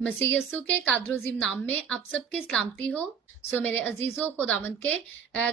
मसीह यस्सु के कादरोजीम नाम में आप सबकी सलामती हो। मेरे अजीजों, खुदावंद के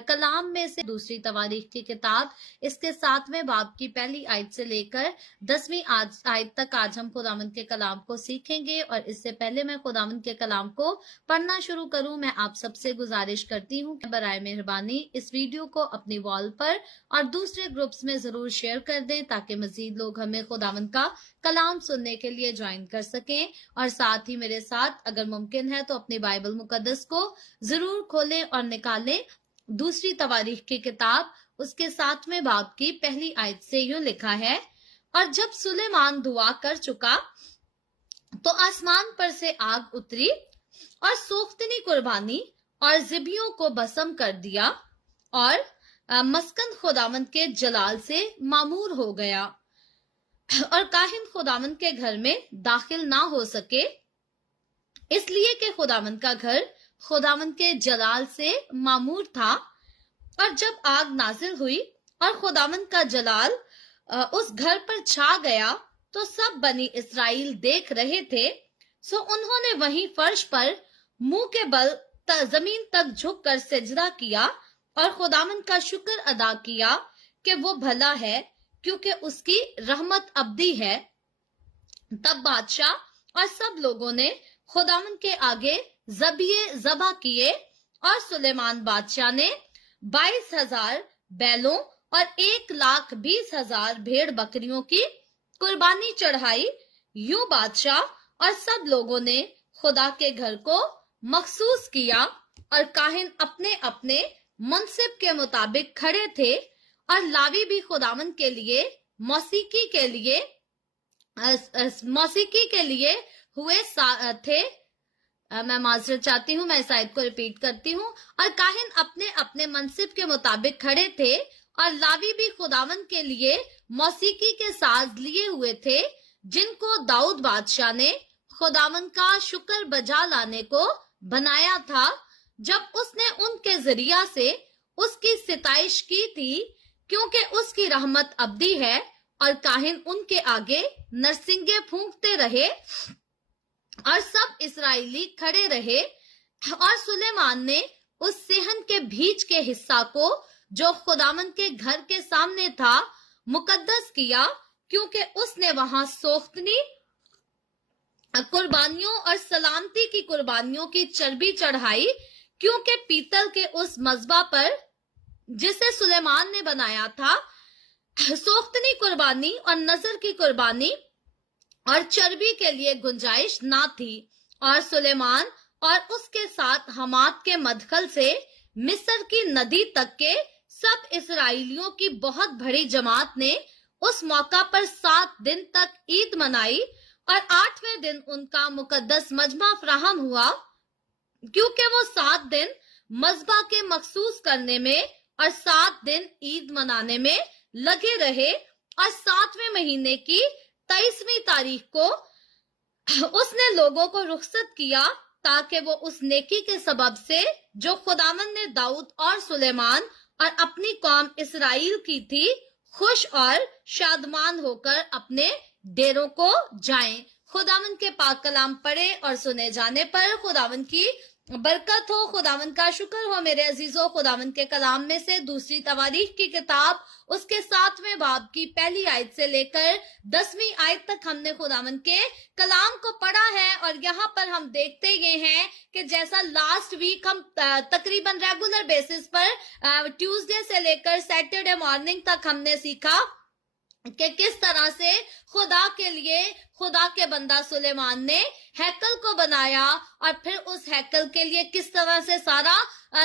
कलाम में से दूसरी तवारीख की किताब इसके 7वें बाब की पहली आयत से लेकर 10वीं आयत तक आज हम खुदावंद के कलाम को सीखेंगे। और इससे पहले मैं खुदावंद के कलाम को पढ़ना शुरू करूं, मैं आप सबसे गुजारिश करती हूं कि बराए मेहरबानी इस वीडियो को अपनी वॉल पर और दूसरे ग्रुप्स में जरूर शेयर कर दें, ताकि मजीद लोग हमें खुदावंद का कलाम सुनने के लिए ज्वाइन कर सकें। और साथ ही मेरे साथ अगर मुमकिन है तो अपनी बाइबल मुकद्दस को जरूर खोलें और निकालें दूसरी तवारीख की किताब उसके 7वें बाब की पहली आयत से यूं लिखा है, और जब सुलेमान दुआ कर चुका तो आसमान पर से आग उतरी और सोख्तनी कुर्बानी और ज़िबियों को भस्म कर दिया, और मस्कन खुदावंद के जलाल से मामूर हो गया, और काहिन खुदावंद के घर में दाखिल ना हो सके, इसलिए कि खुदावंद का घर खुदावंद के जलाल से मामूर था। और जब आग नाजिल हुई और खुदावंद का जलाल उस घर पर छा गया तो सब बनी इस्राएल देख रहे थे। सो उन्होंने वहीं फर्श पर मुंह के बल जमीन तक झुक कर सिजदा किया और खुदावंद का शुक्र अदा किया कि वो भला है, क्योंकि उसकी रहमत अब्दी है। तब बादशाह और सब लोगों ने खुदावंद के आगे ज़बिये ज़बा किए, और सुलेमान बादशाह ने 22,000 बैलों और 1,20,000 भेड़ बकरियों की कुर्बानी चढ़ाई। यूं बादशाह और सब लोगों ने खुदा के घर को मखसूस किया, और काहिन अपने अपने मुनसिब के मुताबिक खड़े थे, और लावी भी खुदावंद के लिए मौसीकी के लिए हुए थे। मैं माजरत चाहती हूँ, मैं इस आयत को रिपीट करती हूँ। और काहिन अपने अपने मनसिब के मुताबिक खड़े थे, और लावी भी खुदावंद के लिए मौसीकी के साज लिए हुए थे, जिनको दाऊद बादशाह ने खुदावंद का शुक्र बजा लाने को बनाया था, जब उसने उनके जरिया से उसकी सिताइश की थी, क्योंकि उसकी रहमत अब्दी है। और काहिन उनके आगे नरसिंगे फूंकते रहे, और सब इस्राएली खड़े रहे। और सुलेमान ने उस सेहन के बीच के हिस्सा को जो खुदावंद के घर के सामने था मुकद्दस किया, क्योंकि उसने वहां सोख्तनी कुर्बानियों और सलामती की कुर्बानियों की चर्बी चढ़ाई, क्योंकि पीतल के उस मज़बा पर जिसे सुलेमान ने बनाया था सोख्तनी कुर्बानी और नजर की कुर्बानी और चर्बी के लिए गुंजाइश ना थी। और सुलेमान और उसके साथ हमात के मदखल से मिस्र की नदी तक के सब इस्राएलियों की बहुत बड़ी जमात ने उस मौका पर 7 दिन तक ईद मनाई, और 8वें दिन उनका मुकद्दस मजमा फराहम हुआ, क्योंकि वो 7 दिन मज़बा के मखसूस करने में और 7 दिन ईद मनाने में लगे रहे। और 7वें महीने की 23वीं तारीख को उसने लोगों को रुखसत किया, ताकि वो उस नेकी के सबब से जो खुदावंद ने दाऊद और सुलेमान और अपनी कौम इस्राएल की थी, खुश और शादमान होकर अपने डेरों को जाएं। खुदावंद के पाक कलाम पढ़े और सुने जाने पर खुदावंद की बरकत हो, खुदावंद का शुक्र हो। मेरे अजीजों, खुदावंद के कलाम में से दूसरी तवारीख की किताब उसके 7वें बाब की पहली आयत से लेकर 10वीं आयत तक हमने खुदावंद के कलाम को पढ़ा है। और यहाँ पर हम देखते ये हैं कि जैसा लास्ट वीक हम तकरीबन रेगुलर बेसिस पर ट्यूसडे से लेकर सैटरडे मॉर्निंग तक हमने सीखा कि किस तरह से खुदा के लिए खुदा के बंदा सुलेमान ने हैकल को बनाया, और फिर उस हैकल के लिए किस तरह से सारा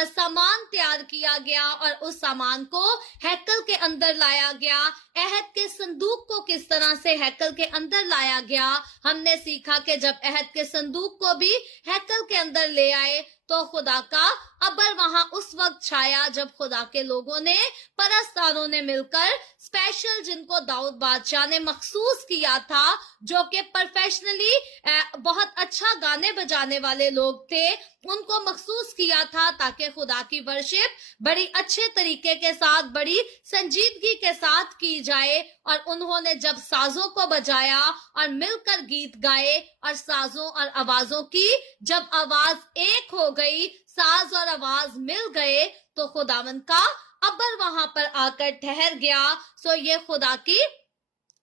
सामान तैयार किया गया, और उस सामान को हैकल के अंदर लाया गया। अहद के संदूक को किस तरह से हैकल के अंदर लाया गया। हमने सीखा कि जब अहद के संदूक को भी हैकल के अंदर ले आए तो खुदा का अबर वहां उस वक्त छाया, जब खुदा के लोगों ने, परस्तारों ने मिलकर स्पेशल, जिनको दाऊद बादशाह ने मखसूस किया था, जो कि प्रोफेशनली बहुत अच्छा गाने बजाने वाले लोग थे, उनको मखसूस किया था ताकि खुदा की वर्शिप बड़ी अच्छे तरीके के साथ, बड़ी संजीदगी के साथ की जाए। और उन्होंने जब साजों को बजाया और मिलकर गीत गाए और साजों और आवाजों की जब आवाज एक हो गई, साज और आवाज मिल गए, तो खुदावंद का अबर वहां पर आकर ठहर गया। सो ये खुदा की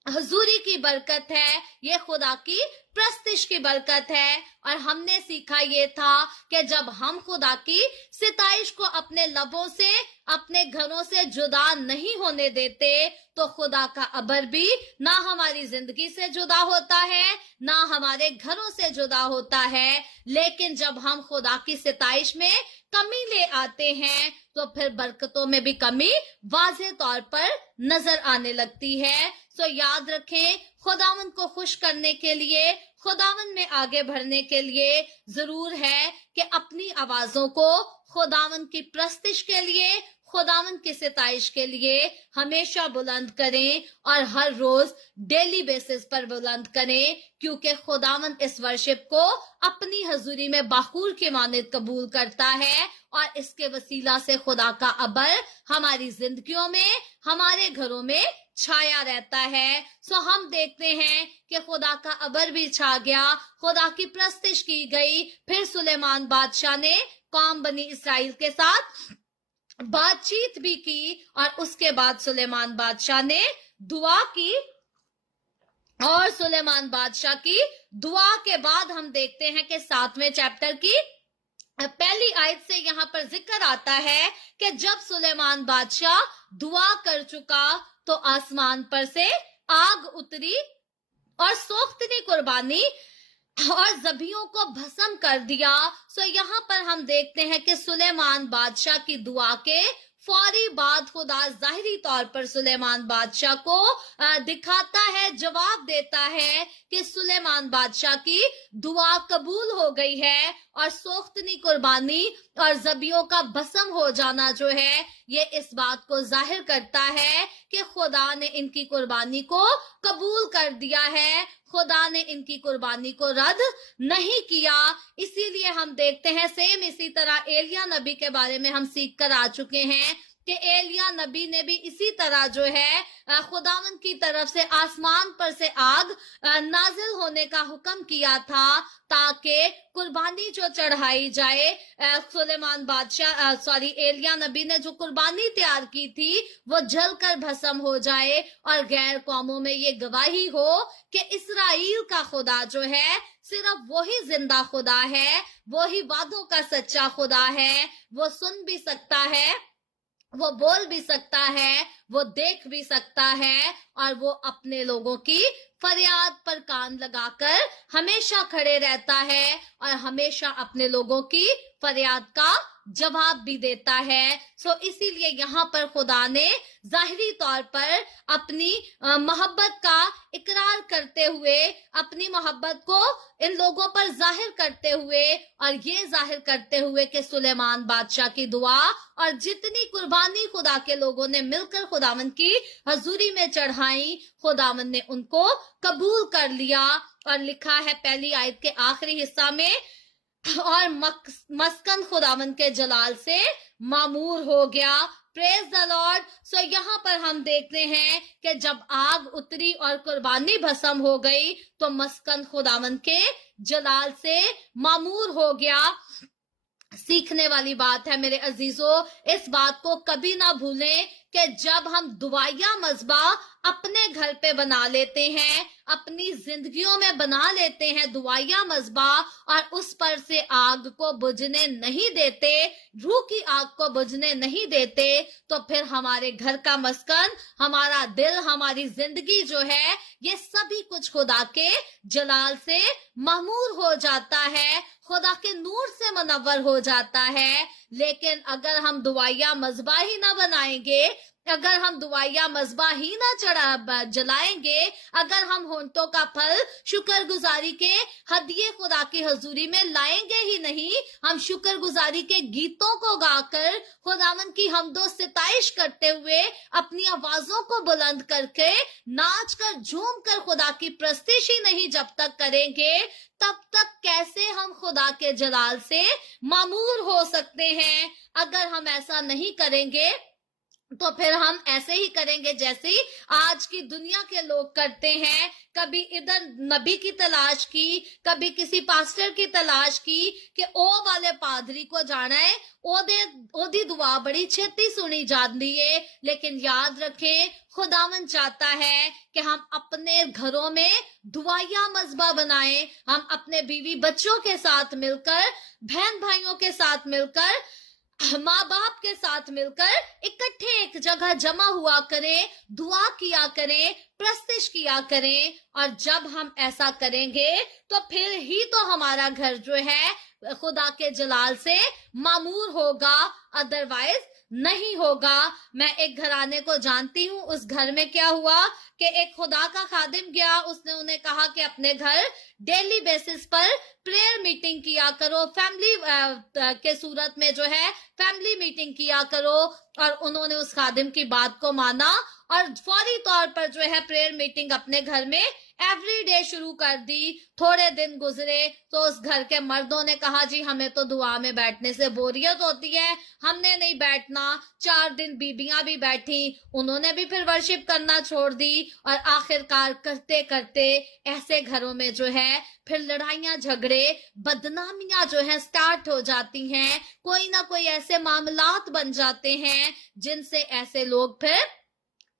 हजूरी की बरकत है, ये खुदा की प्रस्तिश की बरकत है। और हमने सीखा ये था कि जब हम खुदा की सिताइश को अपने लबों से, अपने घरों से जुदा नहीं होने देते, तो खुदा का अबर भी ना हमारी जिंदगी से जुदा होता है, ना हमारे घरों से जुदा होता है। लेकिन जब हम खुदा की सिताइश में कमी ले आते हैं, तो फिर बरकतों में भी कमी वाज़ेह तौर पर नजर आने लगती है। सो याद रखें, खुदावंद को खुश करने के लिए, खुदावंद में आगे बढ़ने के लिए जरूर है कि अपनी आवाजों को खुदावंद की प्रस्तिश के लिए, खुदावंद की सिताइश के लिए हमेशा बुलंद करें और हर रोज डेली बेसिस पर बुलंद करें, क्योंकि खुदावंद इस वर्शिप को अपनी हजूरी में बाखूर के मानिद कबूल करता है। और इसके वसीला से खुदा का अबर हमारी जिंदगियों में, हमारे घरों में छाया रहता है। सो हम देखते हैं कि खुदा का अबर भी छा गया, खुदा की प्रस्तिश की गई। फिर सुलेमान बादशाह ने कौम बनी इसराइल के साथ बातचीत भी की और उसके बाद सुलेमान बादशाह ने दुआ की। और सुलेमान बादशाह की दुआ के बाद हम देखते हैं कि 7वें चैप्टर की पहली आयत से यहाँ पर जिक्र आता है कि जब सुलेमान बादशाह दुआ कर चुका, तो आसमान पर से आग उतरी और सोख्तनी कुर्बानी और जबियों को भस्म कर दिया। सो यहाँ पर हम देखते हैं कि सुलेमान बादशाह की दुआ के फौरी बाद खुदा जाहिरी तौर पर सुलेमान बादशाह को दिखाता है, जवाब देता है कि सुलेमान बादशाह की दुआ कबूल हो गई है। और सोख्तनी कुर्बानी और जबियों का भस्म हो जाना जो है, ये इस बात को जाहिर करता है कि खुदा ने इनकी कुर्बानी को कबूल कर दिया है, खुदा ने इनकी कुर्बानी को रद्द नहीं किया। इसीलिए हम देखते हैं सेम इसी तरह एलिया नबी के बारे में हम सीख कर आ चुके हैं कि एलिया नबी ने भी इसी तरह जो है खुदावंद की तरफ से आसमान पर से आग नाजिल होने का हुक्म किया था, ताकि कुर्बानी जो चढ़ाई जाए, सुलेमान बादशाह एलिया नबी ने जो कुर्बानी तैयार की थी वो जलकर भस्म हो जाए और गैर कौमों में ये गवाही हो कि इस्राएल का खुदा जो है सिर्फ वही जिंदा खुदा है, वही वादों का सच्चा खुदा है। वो सुन भी सकता है, वो बोल भी सकता है, वो देख भी सकता है, और वो अपने लोगों की फरियाद पर कान लगाकर हमेशा खड़े रहता है और हमेशा अपने लोगों की फरियाद का जवाब भी देता है। सो इसीलिए यहाँ पर खुदा ने जाहिरी तौर पर अपनी मोहब्बत का इकरार करते हुए, अपनी मोहब्बत को इन लोगों पर जाहिर करते हुए और ये जाहिर करते हुए कि सुलेमान बादशाह की दुआ और जितनी कुर्बानी खुदा के लोगों ने मिलकर खुदावंद की हजूरी में चढ़ाई, खुदावंद ने उनको कबूल कर लिया। और लिखा है पहली आयत के आखिरी हिस्सा में, और मस्कन खुदावंद के जलाल से मामूर हो गया। Praise the Lord. सो यहाँ पर हम देखते हैं कि जब आग उतरी और कुर्बानी भस्म हो गई, तो मस्कन खुदावंद के जलाल से मामूर हो गया। सीखने वाली बात है मेरे अजीजों, इस बात को कभी ना भूलें कि जब हम दुआया मज़बा अपने घर पे बना लेते हैं, अपनी जिंदगियों में बना लेते हैं दुआया मज़बा, और उस पर से आग को बुझने नहीं देते, रूह की आग को बुझने नहीं देते, तो फिर हमारे घर का मस्कन, हमारा दिल, हमारी जिंदगी जो है, ये सभी कुछ खुदा के जलाल से मामूर हो जाता है, खुदा के नूर से मुनव्वर हो जाता है। लेकिन अगर हम दुआया मज़बा ही ना बनाएंगे, अगर हम दुआया मज़बा ही ना जलाएंगे, अगर हम होंठों का फल शुक्रगुजारी के हदिये खुदा की हजूरी में लाएंगे ही नहीं, हम शुक्रगुजारी के गीतों को गाकर खुदावंद की हमदो सिताइश करते हुए अपनी आवाजों को बुलंद करके नाच कर झूम कर खुदा की प्रस्तिश ही नहीं जब तक करेंगे, तब तक कैसे हम खुदा के जलाल से मामूर हो सकते हैं? अगर हम ऐसा नहीं करेंगे तो फिर हम ऐसे ही करेंगे जैसे आज की दुनिया के लोग करते हैं। कभी इधर नबी की तलाश की, कभी किसी पास्टर की तलाश की कि ओ वाले पादरी को जाना है, ओदी दुआ बड़ी छेती सुनी जाती है। लेकिन याद रखें, खुदावन चाहता है कि हम अपने घरों में दुआया मजबा बनाएं। हम अपने बीवी बच्चों के साथ मिलकर, बहन भाइयों के साथ मिलकर, माँ बाप के साथ मिलकर इकट्ठे एक जगह जमा हुआ करें, दुआ किया करें, प्रस्तिश किया करें। और जब हम ऐसा करेंगे तो फिर ही तो हमारा घर जो है खुदा के जलाल से मामूर होगा, अदरवाइज नहीं होगा। मैं एक घराने को जानती हूँ, उस घर में क्या हुआ कि एक खुदा का खादिम गया, उसने उन्हें कहा कि अपने घर डेली बेसिस पर प्रेयर मीटिंग किया करो, फैमिली के सूरत में जो है फैमिली मीटिंग किया करो। और उन्होंने उस खादिम की बात को माना और फौरी तौर पर जो है प्रेयर मीटिंग अपने घर में एवरी डे शुरू कर दी। थोड़े दिन गुजरे तो उस घर के मर्दों ने कहा, जी हमें तो दुआ में बैठने से बोरियत होती है, हमने नहीं बैठना। 4 दिन बीबियां भी बैठी, उन्होंने भी फिर वर्शिप करना छोड़ दी। और आखिरकार करते करते ऐसे घरों में जो है फिर लड़ाइयां, झगड़े, बदनामियां जो है स्टार्ट हो जाती हैं। कोई ना कोई ऐसे मामलात बन जाते हैं जिनसे ऐसे लोग फिर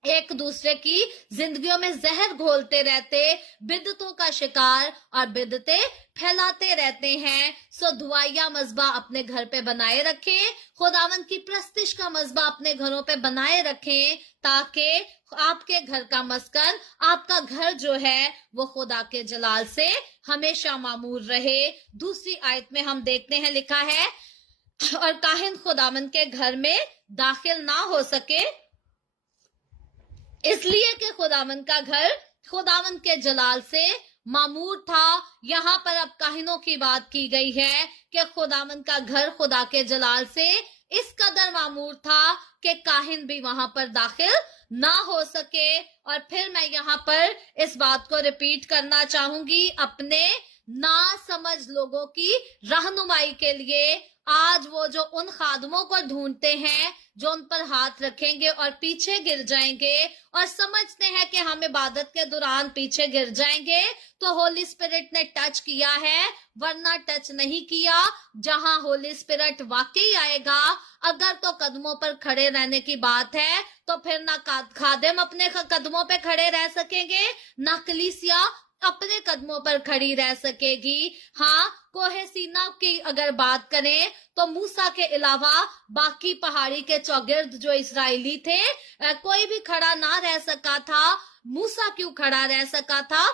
एक दूसरे की जिंदगियों में जहर घोलते रहते, बिदतों का शिकार और बिदतें फैलाते रहते हैं। सो दुआया मजबा अपने घर पे बनाए रखें, खुदावंद की प्रस्तिश का मजबा अपने घरों पे बनाए रखें, ताकि आपके घर का मस्कन, आपका घर जो है वो खुदा के जलाल से हमेशा मामूर रहे। दूसरी आयत में हम देखते हैं, लिखा है, और काहिन खुदावंद के घर में दाखिल ना हो सके, इसलिए कि खुदावंद का घर खुदावंद के जलाल से मामूर था। यहाँ पर अब काहिनों की बात की गई है कि खुदावंद का घर खुदा के जलाल से इस कदर मामूर था कि काहिन भी वहां पर दाखिल ना हो सके। और फिर मैं यहाँ पर इस बात को रिपीट करना चाहूंगी अपने ना समझ लोगों की रहनुमाई के लिए। आज वो जो उन खादमों को ढूंढते हैं जो उन पर हाथ रखेंगे और पीछे गिर जाएंगे और समझते हैं कि हम इबादत के दौरान पीछे गिर जाएंगे तो होली स्पिरिट ने टच किया है, वरना टच नहीं किया। जहां होली स्पिरिट वाकई आएगा, अगर तो कदमों पर खड़े रहने की बात है तो फिर ना खादिम अपने कदमों पे खड़े रह सकेंगे, ना कलीसिया अपने कदमों पर खड़ी रह सकेगी। हाँ, कोहे सीना की अगर बात करें तो मूसा के अलावा बाकी पहाड़ी के चौगिर्द जो इस्राएली थे, कोई भी खड़ा ना रह सका था। मूसा क्यों खड़ा रह सका था?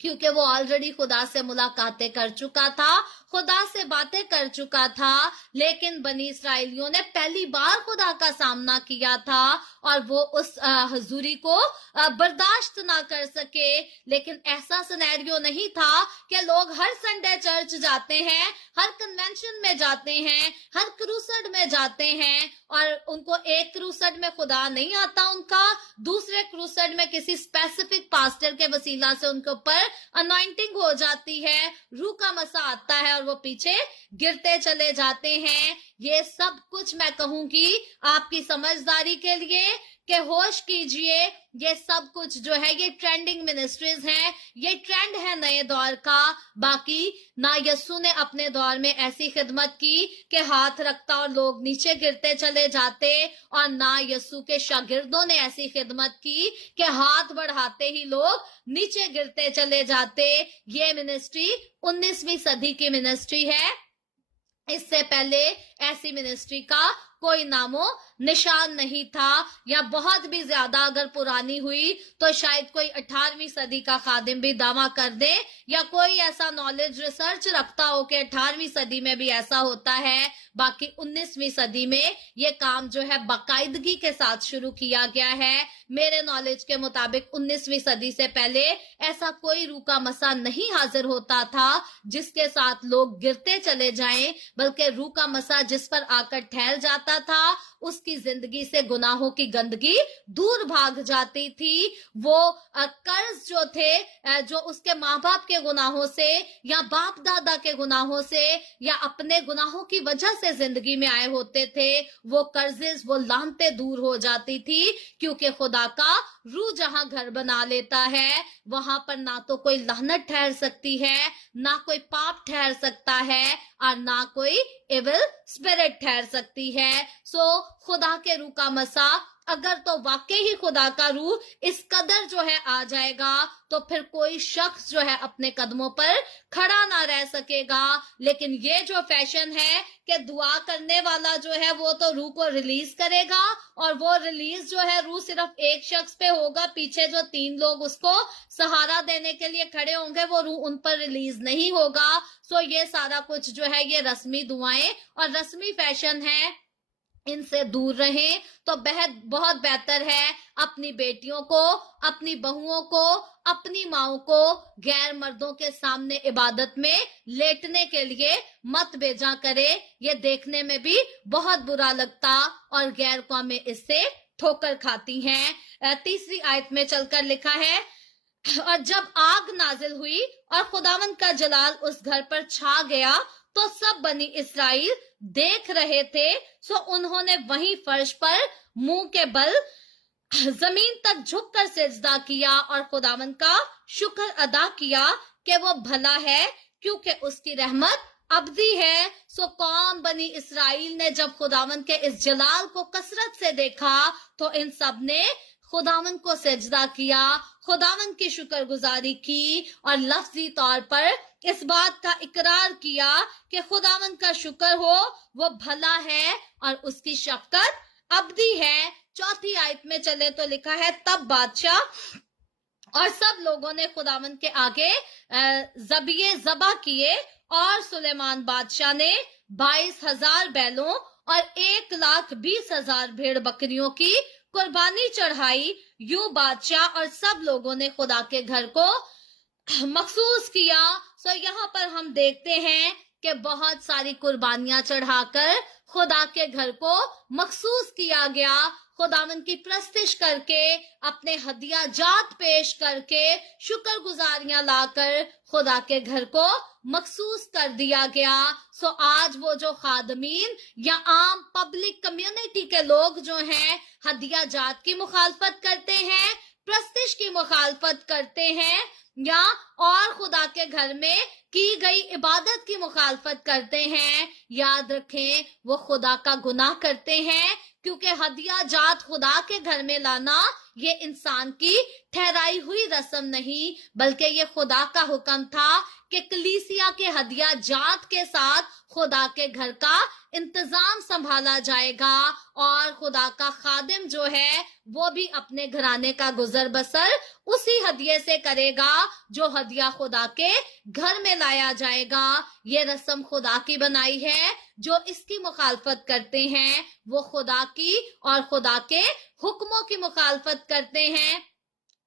क्योंकि वो ऑलरेडी खुदा से मुलाकातें कर चुका था, खुदा से बातें कर चुका था। लेकिन बनी इस्राएलियों ने पहली बार खुदा का सामना किया था और वो उस हुजूरी को बर्दाश्त ना कर सके। लेकिन ऐसा सिनेरियो नहीं था कि लोग हर संडे चर्च जाते हैं, हर कन्वेंशन में जाते हैं, हर क्रूसड में जाते हैं और उनको एक क्रूसड में खुदा नहीं आता उनका, दूसरे क्रूसड में किसी स्पेसिफिक पास्टर के वसीला से उनके ऊपर अनॉइंटिंग हो जाती है, रूह का मसा आता है और वो पीछे गिरते चले जाते हैं। ये सब कुछ मैं कहूंगी आपकी समझदारी के लिए कि होश कीजिए, ये सब कुछ जो है ये ट्रेंडिंग मिनिस्ट्रीज हैं, ये ट्रेंड है नए दौर का। बाकी ना यस्सु ने अपने दौर में ऐसी खिदमत की कि हाथ रखता और लोग नीचे गिरते चले जाते, और ना यस्सु के शागिर्दों ने ऐसी खिदमत की कि हाथ बढ़ाते ही लोग नीचे गिरते चले जाते। ये मिनिस्ट्री 19वीं सदी की मिनिस्ट्री है। इससे पहले ऐसी मिनिस्ट्री का कोई नामो निशान नहीं था, या बहुत भी ज्यादा अगर पुरानी हुई तो शायद कोई 18वीं सदी का खादिम भी दावा कर दे, या कोई ऐसा नॉलेज रिसर्च रखता हो कि 18वीं सदी में भी ऐसा होता है। बाकी 19वीं सदी में ये काम जो है बाकायदगी के साथ शुरू किया गया है। मेरे नॉलेज के मुताबिक 19वीं सदी से पहले ऐसा कोई रूह का मसा नहीं हाजिर होता था जिसके साथ लोग गिरते चले जाएं, बल्कि रूह का मसा जिस पर आकर ठहर जाता जाता था, उसकी जिंदगी से गुनाहों की गंदगी दूर भाग जाती थी। वो कर्ज जो थे, जो उसके माँ बाप के गुनाहों से या बाप दादा के गुनाहों से या अपने गुनाहों की वजह से जिंदगी में आए होते थे, वो कर्जेस, वो लानतें दूर हो जाती थी। क्योंकि खुदा का रूह जहां घर बना लेता है, वहां पर ना तो कोई लानत ठहर सकती है, ना कोई पाप ठहर सकता है, और ना कोई एविल स्पिरिट ठहर सकती है। सो खुदा के रूह का मसा अगर तो वाकई ही खुदा का रूह इस कदर जो है आ जाएगा, तो फिर कोई शख्स जो है अपने कदमों पर खड़ा ना रह सकेगा। लेकिन ये जो फैशन है कि दुआ करने वाला जो है वो तो रूह को रिलीज करेगा, और वो रिलीज जो है रूह सिर्फ एक शख्स पे होगा, पीछे जो 3 लोग उसको सहारा देने के लिए खड़े होंगे वो रूह उन पर रिलीज नहीं होगा। सो ये सारा कुछ जो है ये रस्मी दुआएं और रस्मी फैशन है, इनसे दूर रहें तो बहुत बेहतर है। अपनी बेटियों को, अपनी बहुओं को, अपनी माओं को गैर मर्दों के सामने इबादत में लेटने के लिए मत भेजा करे। ये देखने में भी बहुत बुरा लगता और गैर कौमें इससे ठोकर खाती हैं। तीसरी आयत में चलकर लिखा है, और जब आग नाजिल हुई और खुदावंद का जलाल उस घर पर छा गया तो सब बनी इस्राएल देख रहे थे। सो उन्होंने वहीं फर्श पर मुंह के बल जमीन तक झुककर सिजदा किया और खुदावंद का शुक्र अदा किया कि वो भला है, क्योंकि उसकी रहमत अबदी है। सो कौम बनी इस्राएल ने जब खुदावंद के इस जलाल को कसरत से देखा तो इन सब ने खुदावंद को सजदा किया, खुदावंद की शुक्रगुजारी की और लफ्जी तौर पर इस बात का इकरार किया कि खुदावंद का शुक्र हो, वो भला है और उसकी शफकत अबदी है। चौथी आयत में चले तो लिखा है, तब बादशाह और सब लोगों ने खुदावंद के आगे ज़बिये ज़बा किए और सुलेमान बादशाह ने 22,000 बैलों और 1,20,000 भेड़ बकरियों की कुर्बानी चढ़ाई। यूं बादशाह और सब लोगों ने खुदा के घर को मखसूस किया। सो यहाँ पर हम देखते हैं कि बहुत सारी कुर्बानियां चढ़ाकर खुदा के घर को मखसूस किया गया। खुदावंद की प्रस्तिश करके, अपने हदिया जात पेश करके, शुक्रगुजारियां लाकर खुदा के घर को मखसूस कर दिया गया। सो आज वो जो खादमीन या आम पब्लिक कम्युनिटी के लोग जो हैं, हदिया जात की मुखालफत करते हैं, प्रस्तिश की मुखालफत करते हैं, या और खुदा के घर में की गई इबादत की मुखालफत करते हैं, याद रखें वो खुदा का गुनाह करते हैं। क्योंकि हदिया जात खुदा के घर में लाना ये इंसान की ठहराई हुई रस्म नहीं, बल्कि ये खुदा का हुक्म था कि कलीसिया के हदिया जात के साथ खुदा के घर का इंतजाम संभाला जाएगा, और खुदा का खादिम जो है वो भी अपने घराने का गुजर बसर उसी हदिये से करेगा जो हदिया खुदा के घर में लाया जाएगा। ये रस्म खुदा की बनाई है। जो इसकी मुखालफत करते हैं वो खुदा की और खुदा के हुक्मों की मुखालफत करते हैं।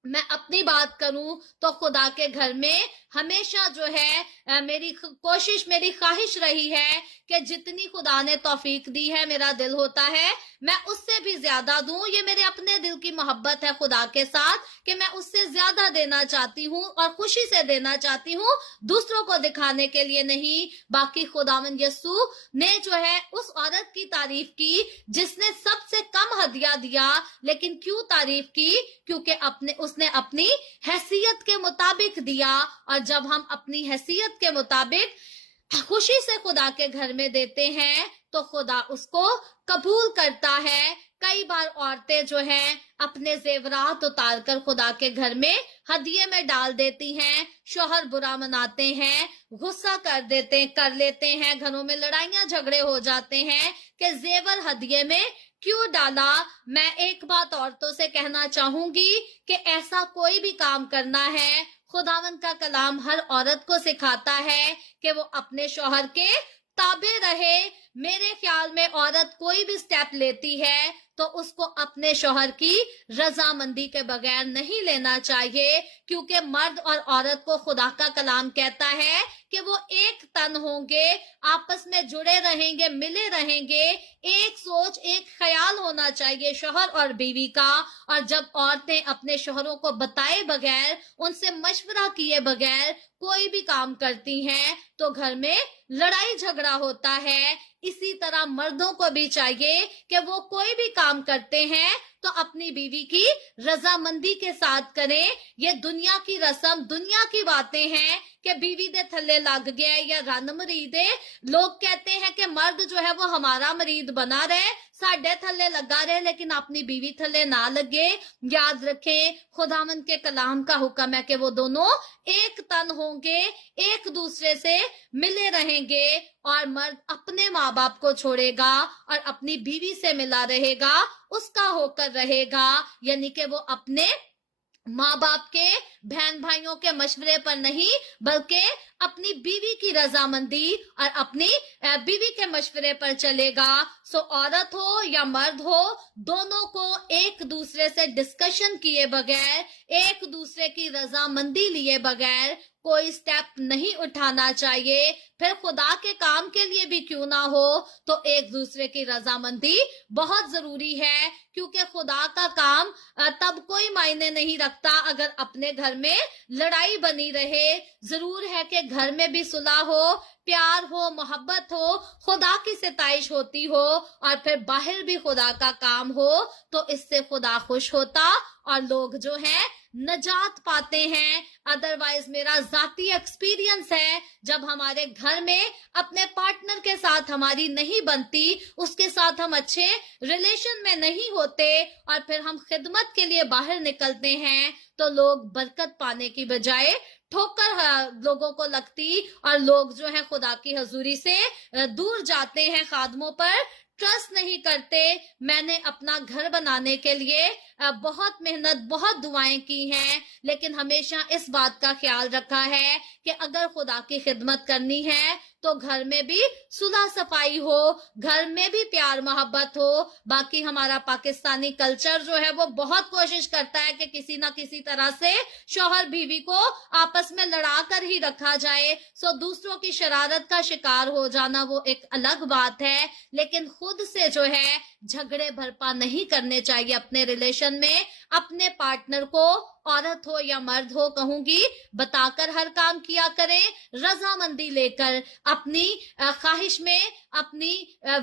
मैं अपनी बात करूं तो खुदा के घर में हमेशा जो है मेरी कोशिश, मेरी ख्वाहिश रही है कि जितनी खुदा ने तौफीक दी है, मेरा दिल होता है मैं उससे भी ज्यादा दूं। ये मेरे अपने दिल की मोहब्बत है खुदा के साथ कि मैं उससे ज्यादा देना चाहती हूँ और खुशी से देना चाहती हूँ, दूसरों को दिखाने के लिए नहीं। बाकी खुदावंद यस्सु ने जो है उस औरत की तारीफ की जिसने सबसे कम हदिया दिया, लेकिन क्यों तारीफ की? क्योंकि उसने अपनी हैसियत के मुताबिक दिया। और जब हम अपनी हैसियत के मुताबिक खुशी से खुदा के घर में देते हैं तो खुदा उसको कबूल करता है। कई बार औरतें जो हैं अपने जेवरात उतार कर खुदा के घर में हदिये में डाल देती हैं, शौहर बुरा मनाते हैं, गुस्सा कर लेते हैं, घरों में लड़ाइयां झगड़े हो जाते हैं कि जेवर हदिये में क्यों डाला। मैं एक बात औरतों से कहना चाहूंगी कि ऐसा कोई भी काम करना है, खुदावंद का कलाम हर औरत को सिखाता है कि वो अपने शौहर के ताबे रहे। मेरे ख्याल में औरत कोई भी स्टेप लेती है तो उसको अपने शौहर की रजामंदी के बगैर नहीं लेना चाहिए, क्योंकि मर्द और औरत को खुदा का कलाम कहता है कि वो एक तन होंगे, आपस में जुड़े रहेंगे, मिले रहेंगे, एक सोच एक ख्याल होना चाहिए शौहर और बीवी का। और जब औरतें अपने शौहरों को बताए बगैर, उनसे मशवरा किए बगैर कोई भी काम करती हैं तो घर में लड़ाई झगड़ा होता है। इसी तरह मर्दों को भी चाहिए कि वो कोई भी काम करते हैं तो अपनी बीवी की रजामंदी के साथ करें। ये दुनिया की रस्म, दुनिया की बातें हैं कि बीवी दे थल्ले लग गया या रन मरीद है। लोग कहते हैं कि मर्द जो है वो हमारा मरीद बना रहे, साढ़े थल्ले लगा रहे, लेकिन अपनी बीवी थल्ले ना लगे। याद रखें, खुदावंद के कलाम का हुक्म है कि वो दोनों एक तन होंगे, एक दूसरे से मिले रहेंगे। और मर्द अपने माँ बाप को छोड़ेगा और अपनी बीवी से मिला रहेगा, उसका होकर रहेगा, यानी कि वो अपने माँ बाप के, बहन भाइयों के मशवरे पर नहीं, बल्कि अपनी बीवी की रजामंदी और अपनी बीवी के मशवरे पर चलेगा। सो औरत हो या मर्द हो, दोनों को एक दूसरे से डिस्कशन किए बगैर, एक दूसरे की रजामंदी लिए बगैर कोई स्टेप नहीं उठाना चाहिए। फिर खुदा के काम के लिए भी क्यों ना हो, तो एक दूसरे की रजामंदी बहुत जरूरी है, क्योंकि खुदा का काम तब कोई मायने नहीं रखता अगर अपने घर में लड़ाई बनी रहे। जरूर है कि घर में भी सुलह हो, प्यार हो, मोहब्बत हो, खुदा की सिताइश होती हो, और फिर बाहर भी खुदा का काम हो, तो इससे खुदा खुश होता और लोग जो है नजात पाते हैं। अदरवाइज मेरा जाती एक्सपीरियंस है, जब हमारे घर में अपने पार्टनर के साथ हमारी नहीं बनती, उसके साथ हम अच्छे रिलेशन में नहीं होते, और फिर हम खिदमत के लिए बाहर निकलते हैं, तो लोग बरकत पाने की बजाय ठोकर लोगों को लगती, और लोग जो है खुदा की हजूरी से दूर जाते हैं, खादमों पर ट्रस्ट नहीं करते। मैंने अपना घर बनाने के लिए बहुत मेहनत, बहुत दुआएं की हैं, लेकिन हमेशा इस बात का ख्याल रखा है कि अगर खुदा की खिदमत करनी है तो घर में भी सुलह सफाई हो, घर में भी प्यार मोहब्बत हो। बाकी हमारा पाकिस्तानी कल्चर जो है वो बहुत कोशिश करता है कि किसी ना किसी तरह से शौहर बीवी को आपस में लड़ा कर ही रखा जाए। सो दूसरों की शरारत का शिकार हो जाना वो एक अलग बात है, लेकिन खुद से जो है झगड़े भरपा नहीं करने चाहिए अपने रिलेशन में। अपने पार्टनर को, औरत हो या मर्द हो, कहूंगी बताकर हर काम किया करें, रजामंदी लेकर, अपनी ख्वाहिश में, अपनी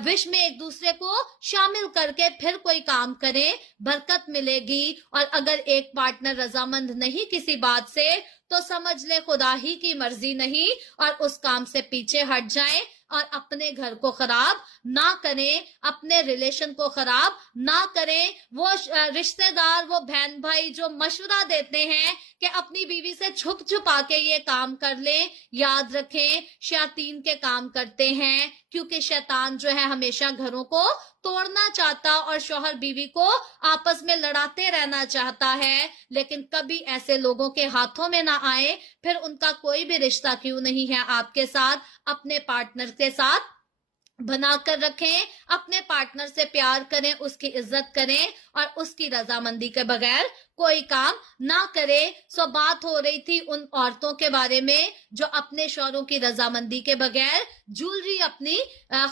विश में एक दूसरे को शामिल करके फिर कोई काम करें, बरकत मिलेगी। और अगर एक पार्टनर रजामंद नहीं किसी बात से, तो समझ ले खुदा ही की मर्जी नहीं, और उस काम से पीछे हट जाएं और अपने घर को खराब ना करें, अपने रिलेशन को खराब ना करें। वो रिश्तेदार, वो बहन भाई जो मशवरा देते हैं कि अपनी बीवी से छुप छुपा के ये काम कर लें, याद रखें शैतान के काम करते हैं, क्योंकि शैतान जो है हमेशा घरों को तोड़ना चाहता और शौहर बीवी को आपस में लड़ाते रहना चाहता है। लेकिन कभी ऐसे लोगों के हाथों में ना आए, फिर उनका कोई भी रिश्ता क्यों नहीं है आपके साथ, अपने पार्टनर के साथ बनाकर रखें, अपने पार्टनर से प्यार करें, उसकी इज्जत करें, और उसकी रजामंदी के बगैर कोई काम ना करे। सो बात हो रही थी उन औरतों के बारे में जो अपने शौहरों की रजामंदी के बगैर ज्वेलरी अपनी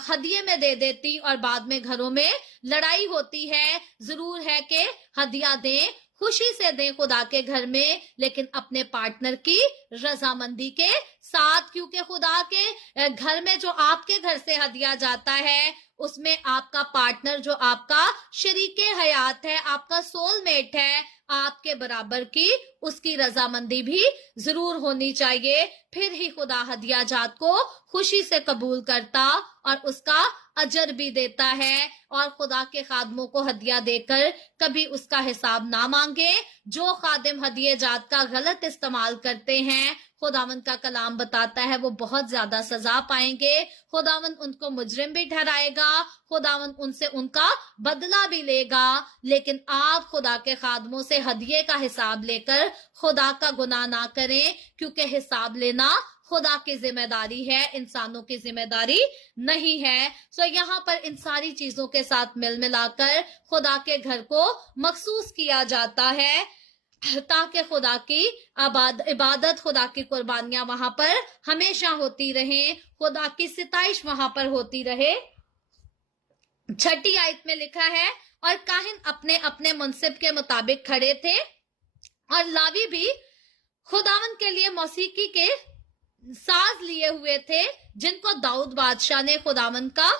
हदिये में दे देती और बाद में घरों में लड़ाई होती है। जरूर है कि हदिया दें, खुशी से दें खुदा के घर में, लेकिन अपने पार्टनर की रजामंदी के साथ, क्योंकि खुदा के घर में जो आपके घर से हदिया जाता है, उसमें आपका पार्टनर जो आपका शरीके हयात है, आपका सोलमेट है, आपके बराबर की उसकी रजामंदी भी जरूर होनी चाहिए। फिर ही खुदा हदिया जात को खुशी से कबूल करता और उसका अजर भी देता है। और खुदा के खादमों को हदिया देकर कभी उसका हिसाब ना मांगे। जो खादिम हदिये जात का गलत इस्तेमाल करते हैं, खुदावंद का कलाम बताता है वो बहुत ज्यादा सजा पाएंगे। खुदावंद उनको मुजरिम भी ठहराएगा, खुदावंद उनसे उनका बदला भी लेगा। लेकिन आप खुदा के खादमों से हदिये का हिसाब लेकर खुदा का गुनाह ना करें, क्योंकि हिसाब लेना खुदा की जिम्मेदारी है, इंसानों की जिम्मेदारी नहीं है। सो यहाँ पर इन सारी चीजों के साथ मिल मिलाकर खुदा के घर को मखसूस किया जाता है। ताकि खुदा की इबादत, खुदा की कुर्बानियां वहां पर हमेशा होती रहें, खुदा की सिताइश वहां पर होती रहे। 6ठी आयत में लिखा है, और काहिन अपने अपने मुनसिब के मुताबिक खड़े थे, और लावी भी खुदावन के लिए मौसीकी के साज लिए हुए थे, जिनको दाऊद बादशाह ने खुदावन का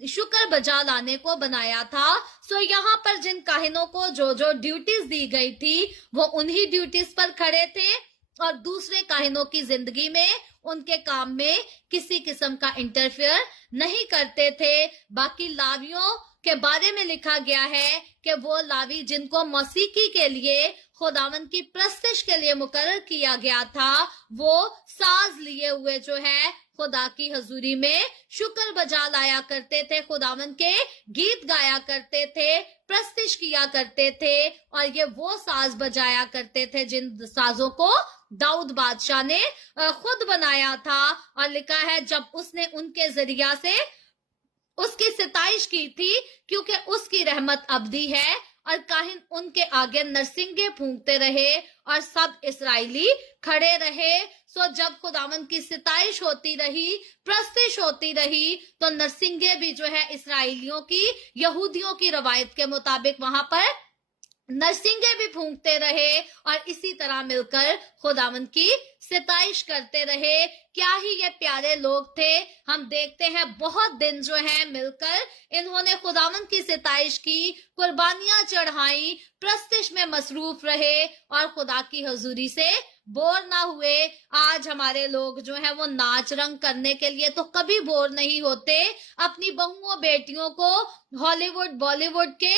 शुक्र बजा लाने को बनाया था। सो यहाँ पर जिन काहिनों को जो जो ड्यूटीज दी गई थी, वो उन्हीं ड्यूटीज पर खड़े थे, और दूसरे काहिनों की जिंदगी में, उनके काम में किसी किस्म का इंटरफेयर नहीं करते थे। बाकी लावियों के बारे में लिखा गया है कि वो लावी जिनको मौसीकी के लिए, खुदावन की प्रस्तिश के लिए मुकर्रर किया गया था, वो साज लिए हुए जो है खुदा की हजूरी में शुक्र बजा लाया करते थे, खुदावन के गीत गाया करते थे, प्रस्तिश किया करते थे, और ये वो साज बजाया करते थे जिन साजों को दाऊद बादशाह ने खुद बनाया था। और लिखा है, जब उसने उनके जरिया से उसकी सिताइश की थी, क्योंकि उसकी रहमत अब्दी है, और काहिन उनके आगे नरसिंगे फूंकते रहे, और सब इस्राएली खड़े रहे। सो जब खुदावन की सिताइश होती रही, प्रस्तिश होती रही, तो नरसिंगे भी जो है इस्राएलियों की, यहूदियों की रवायत के मुताबिक वहां पर नरसिंगे भी फूंकते रहे, और इसी तरह मिलकर खुदावन की सिताइश करते रहे। क्या ही ये प्यारे लोग थे। हम देखते हैं बहुत दिन जो है मिलकर इन्होंने खुदावन की सिताइश की, कुर्बानियां चढ़ाई, प्रस्तिश में मसरूफ रहे, और खुदा की हजूरी से बोर ना हुए। आज हमारे लोग जो है वो नाच रंग करने के लिए तो कभी बोर नहीं होते, अपनी बहुओं बेटियों को हॉलीवुड बॉलीवुड के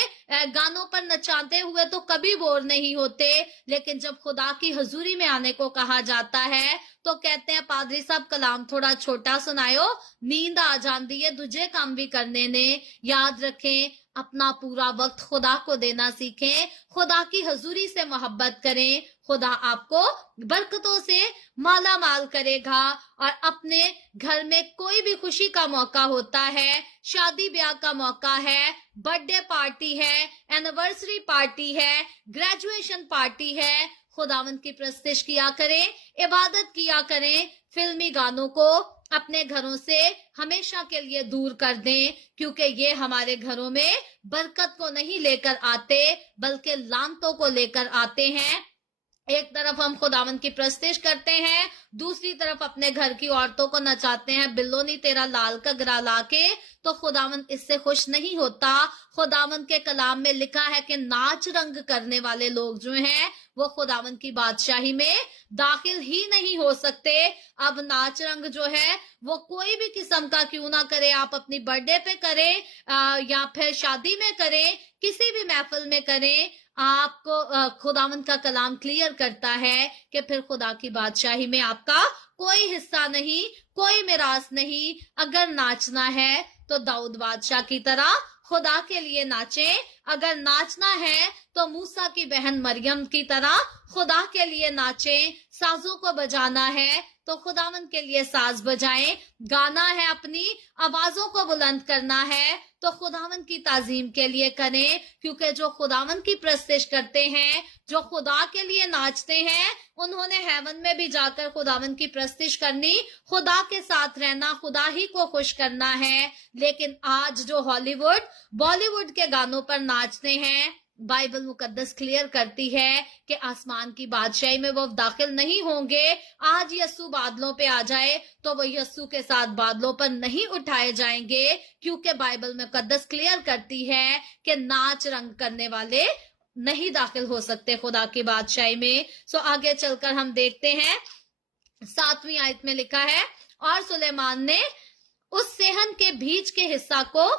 गानों पर नचाते हुए तो कभी बोर नहीं होते, लेकिन जब खुदा की हजूरी में आने को कहा जाता है तो कहते हैं, पादरी साहब कलाम थोड़ा छोटा सुनायो, नींद आ जाती है, दूजे काम भी करने ने। याद रखें, अपना पूरा वक्त खुदा को देना सीखें, खुदा की हजूरी से मोहब्बत करें, खुदा आपको बरकतों से माला माल करेगा। और अपने घर में कोई भी खुशी का मौका होता है, शादी ब्याह का मौका है, बर्थडे पार्टी है, एनिवर्सरी पार्टी है, ग्रेजुएशन पार्टी है, खुदावंद की प्रस्तिश किया करें, इबादत किया करें। फिल्मी गानों को अपने घरों से हमेशा के लिए दूर कर दें, क्योंकि ये हमारे घरों में बरकत को नहीं लेकर आते, बल्कि लानतों को लेकर आते हैं। एक तरफ हम खुदावंद की प्रस्तिश करते हैं, दूसरी तरफ अपने घर की औरतों को नचाते हैं, बिल्लो नी तेरा लाल कगरा लाके, तो खुदावंद इससे खुश नहीं होता। खुदावंद के कलाम में लिखा है कि नाच रंग करने वाले लोग जो हैं वो खुदावंद की बादशाही में दाखिल ही नहीं हो सकते। अब नाच रंग जो है वो कोई भी किस्म का क्यों ना करे, आप अपनी बर्थडे पे करें या फिर शादी में करें, किसी भी महफिल में करें, आपको खुदावंद का कलाम क्लियर करता है कि फिर खुदा की बादशाही में आपका कोई हिस्सा नहीं, कोई मिरास नहीं। अगर नाचना है तो दाऊद बादशाह की तरह खुदा के लिए नाचें, अगर नाचना है तो मूसा की बहन मरियम की तरह खुदा के लिए नाचें। साजों को बजाना है तो खुदावंद के लिए साज बजाएं, गाना है अपनी आवाजों को बुलंद करना है तो खुदावंद की ताजीम के लिए करें, क्योंकि जो खुदावंद की प्रस्तिश करते हैं, जो खुदा के लिए नाचते हैं, उन्होंने हेवन में भी जाकर खुदावंद की प्रस्तिश करनी, खुदा के साथ रहना, खुदा ही को खुश करना है। लेकिन आज जो हॉलीवुड बॉलीवुड के गानों पर नाचते हैं, बाइबल मुकद्दस क्लियर करती है कि आसमान की बादशाही में वो दाखिल नहीं होंगे। आज यस्सु बादलों पे आ जाए तो वो यस्सु के साथ बादलों पर नहीं उठाए जाएंगे, क्योंकि बाइबल मुकद्दस क्लियर करती है कि नाच रंग करने वाले नहीं दाखिल हो सकते खुदा की बादशाही में। सो आगे चलकर हम देखते हैं 7वीं आयत में लिखा है, और सुलेमान ने उस सेहन के बीच के हिस्सा को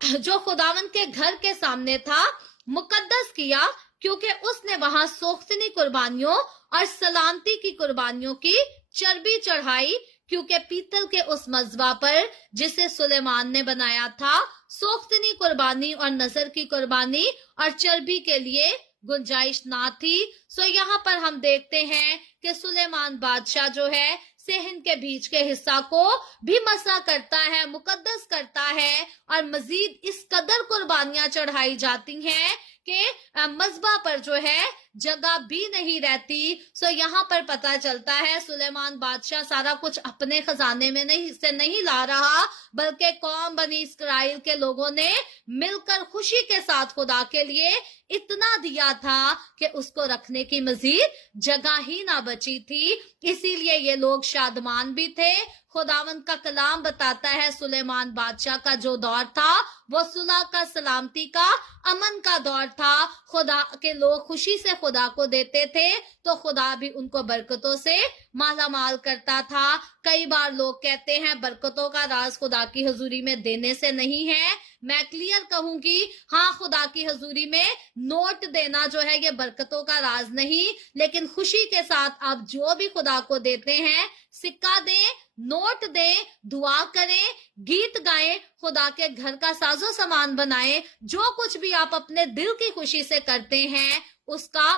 जो खुदावंद के घर के सामने था मुकद्दस किया, क्योंकि उसने वहां सोख्तनी कुर्बानियों और सलामती की कुर्बानियों की चर्बी चढ़ाई, क्योंकि पीतल के उस मज़बा पर जिसे सुलेमान ने बनाया था सोख्तनी कुर्बानी और नजर की कुर्बानी और चर्बी के लिए गुंजाइश ना थी। सो यहाँ पर हम देखते हैं कि सुलेमान बादशाह जो है सेहन के बीच के हिस्सा को भी मसा करता है, मुकद्दस करता है, और मजीद इस कदर कुर्बानियां चढ़ाई जाती हैं کہ मज़बा पर जो है जगह भी नहीं रहती। सो यहाँ पर पता चलता है सुलेमान बादशाह सारा कुछ अपने खजाने में नहीं ला रहा, बल्कि कौम बनी इस्राइल के लोगों ने मिलकर खुशी के साथ खुदा के लिए इतना दिया था कि उसको रखने की मजीद जगह ही ना बची थी। इसीलिए ये लोग शादमान भी थे। खुदावंद का कलाम बताता है सुलेमान बादशाह का जो दौर था वो सुलह का, सलामती का, अमन का दौर था। खुदा के लोग खुशी से खुदा को देते थे तो खुदा भी उनको बरकतों से माला माल करता था। कई बार लोग कहते हैं बरकतों का राज खुदा की हजूरी में देने से नहीं है। मैं क्लियर कहूंगी, हाँ, खुदा की हजूरी में नोट देना जो है ये बरकतों का राज नहीं, लेकिन खुशी के साथ आप जो भी खुदा को देते हैं, सिक्का दें, नोट दें, दुआ करें, गीत गाएं, खुदा के घर का साजो सामान बनाएं, जो कुछ भी आप अपने दिल की खुशी से करते हैं उसका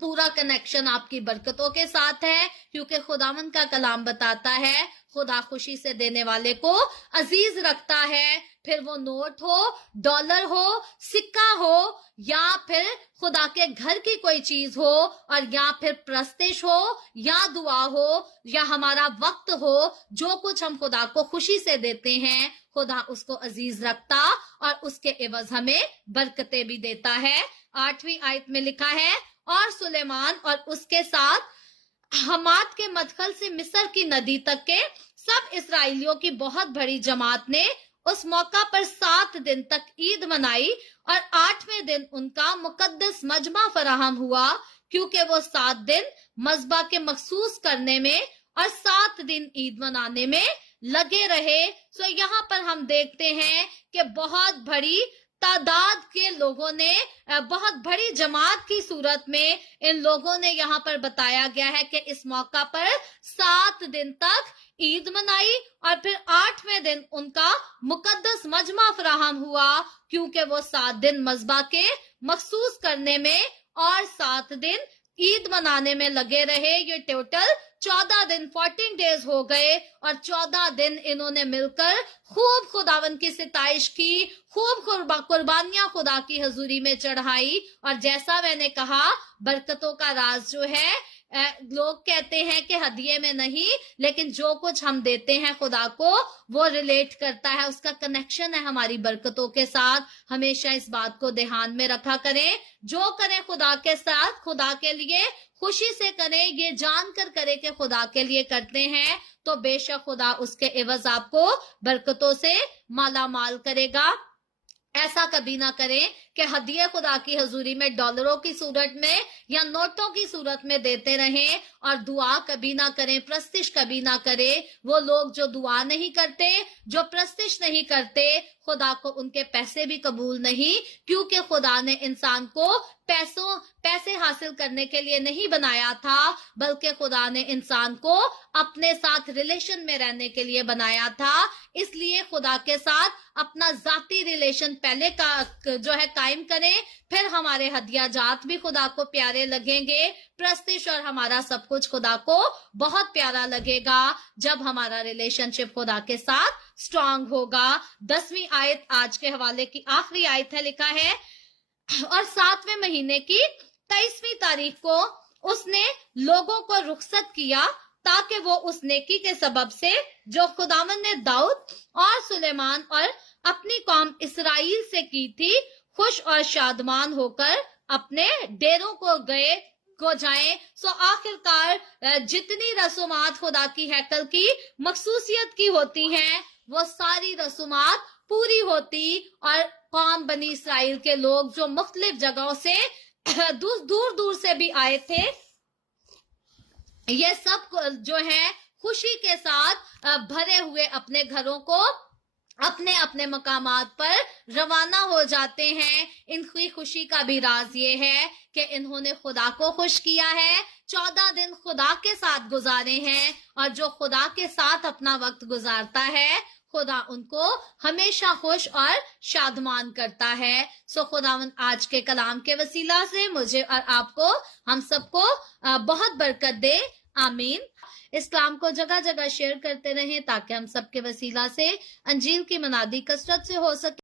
पूरा कनेक्शन आपकी बरकतों के साथ है, क्योंकि खुदावंद का कलाम बताता है खुदा खुशी से देने वाले को अजीज रखता है। फिर वो नोट हो, डॉलर हो, सिक्का हो, या फिर खुदा के घर की कोई चीज हो, और या फिर प्रस्तिश हो, या दुआ हो, या हमारा वक्त हो, जो कुछ हम खुदा को खुशी से देते हैं खुदा उसको अजीज रखता और उसके एवज हमें बरकतें भी देता है। 8वीं आयत में लिखा है, और सुलेमान और उसके साथ हमात के मदखल से मिस्र की नदी तक के सब इसराइलियों की बहुत बड़ी जमात ने उस मौका पर 7 दिन तक ईद मनाई, और 8वें दिन उनका मुकद्दस मजमा फराहम हुआ, क्योंकि वो 7 दिन मज़बा के मखसूस करने में और 7 दिन ईद मनाने में लगे रहे। सो यहाँ पर हम देखते हैं कि बहुत बड़ी तादाद के लोगों ने, बहुत बड़ी जमात की सूरत में इन लोगों ने यहाँ पर बताया गया है कि इस मौका पर 7 दिन तक ईद मनाई, और फिर 8वें दिन उनका मुकद्दस मजमा फराहम हुआ, क्योंकि वो 7 दिन मज़बा के मखसूस करने में और 7 दिन ईद मनाने में लगे रहे। ये टोटल 14 दिन 14 डेज हो गए, और 14 दिन इन्होंने मिलकर खूब खुदावन की सिताइश की, खूब कुर्बानियां खुदा की हजूरी में चढ़ाई। और जैसा मैंने कहा, बरकतों का राज जो है, लोग कहते हैं कि हदिये में नहीं, लेकिन जो कुछ हम देते हैं खुदा को वो रिलेट करता है, उसका कनेक्शन है हमारी बरकतों के साथ। हमेशा इस बात को ध्यान में रखा करें, जो करें खुदा के साथ, खुदा के लिए खुशी से करें, ये जानकर करें कि खुदा के लिए करते हैं, तो बेशक खुदा उसके एवज आपको बरकतों से माला माल करेगा। ऐसा कभी ना करें कि हदिये खुदा की हजूरी में डॉलरों की सूरत में या नोटों की सूरत में देते रहें, और दुआ कभी ना करें, प्रस्तिश कभी ना करें। वो लोग जो दुआ नहीं करते, जो प्रस्तिश नहीं करते, खुदा को उनके पैसे भी कबूल नहीं, क्योंकि खुदा ने इंसान को पैसे हासिल करने के लिए नहीं बनाया था, बल्कि खुदा ने इंसान को अपने साथ रिलेशन में रहने के लिए बनाया था। इसलिए खुदा के साथ अपना जाती रिलेशन पहले का जो है कायम करें, फिर हमारे हदिया जात भी खुदा को प्यारे लगेंगे, प्रस्तिश और हमारा सब कुछ खुदा को बहुत प्यारा लगेगा, जब हमारा रिलेशनशिप खुदा के साथ स्ट्रांग होगा। 10वीं आयत आज के हवाले की आखिरी आयत है, लिखा है, और 7वें महीने की 23वीं तारीख को उसने लोगों को रुखसत किया, ताकि वो उस नेकी के सबब से जो खुदावंद ने दाऊद और सुलेमान और अपनी कौम इसराइल से की थी, खुश और शादमान होकर अपने डेरों को जाएं। सो आखिरकार जितनी रसूमात खुदा की हैकल की मखसूसियत की होती हैं, वो सारी रसूमात पूरी होती, और कौम बनी इसराइल के लोग जो मुख्तलिफ जगहों से दूर दूर से भी आए थे, ये सब जो है खुशी के साथ भरे हुए अपने घरों को अपने अपने मकामात पर रवाना हो जाते हैं। इनकी खुशी का भी राज ये है कि इन्होंने खुदा को खुश किया है, 14 दिन खुदा के साथ गुजारे हैं, और जो खुदा के साथ अपना वक्त गुजारता है, खुदा उनको हमेशा खुश और शादमान करता है। सो खुदावंद आज के कलाम के वसीला से मुझे और आपको, हम सबको बहुत बरकत दे। आमीन। इस कलाम को जगह जगह शेयर करते रहें, ताकि हम सबके वसीला से अंजील की मनादी कसरत से हो सके।